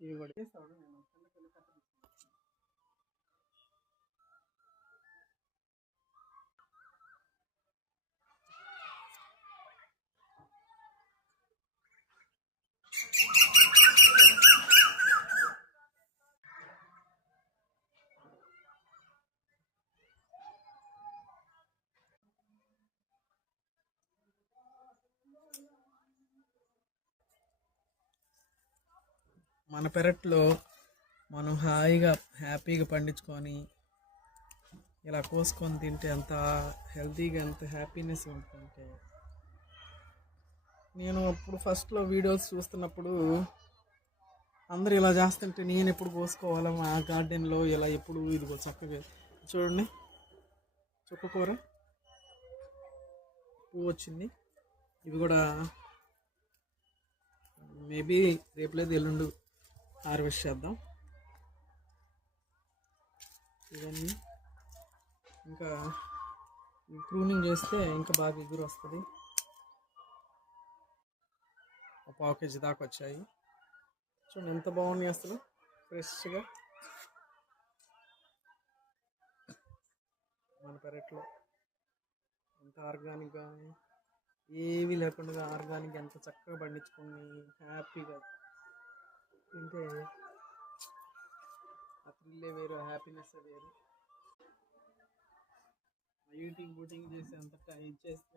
ఇవి కూడా చేస్తాడు. నేను చిన్నకెళ్ళి కట్ట తీసుకున్నాను. మన పెరట్లో మనం హాయిగా హ్యాపీగా పండించుకొని ఇలా కోసుకొని తింటే ఎంత హెల్తీగా ఎంత హ్యాపీనెస్ ఉంటుందంటే, నేను అప్పుడు ఫస్ట్లో వీడియోస్ చూస్తున్నప్పుడు అందరూ ఇలా చేస్తుంటే నేను ఎప్పుడు కోసుకోవాలా మా గార్డెన్లో ఇలా ఎప్పుడు ఇదిగో చక్కగా చూడండి చుక్కకూర పువ్వు వచ్చింది. ఇవి కూడా మేబీ రేపు లేదు ఎల్లుండు హార్వెస్ట్ చేద్దాం. ఇవన్నీ ఇంకా ప్రూనింగ్ చేస్తే ఇంకా బాగా ఎగురు వస్తుంది. ఒక పావు కేజీ దాకా వచ్చాయి. చూడండి ఎంత బాగున్నాయి అసలు ఫ్రెష్గా మన పెరట్లో. ఎంత ఆర్గానిక్గా ఏవి లేకుండా ఆర్గానిక్ ఎంత చక్కగా పండించుకొని హ్యాపీగా తింటే ఆ థ్రిల్లే వేరు, హ్యాపీనెస్ వేరు. ఈటింగ్ బూటింగ్ చేసి అంత ఇది చేస్తే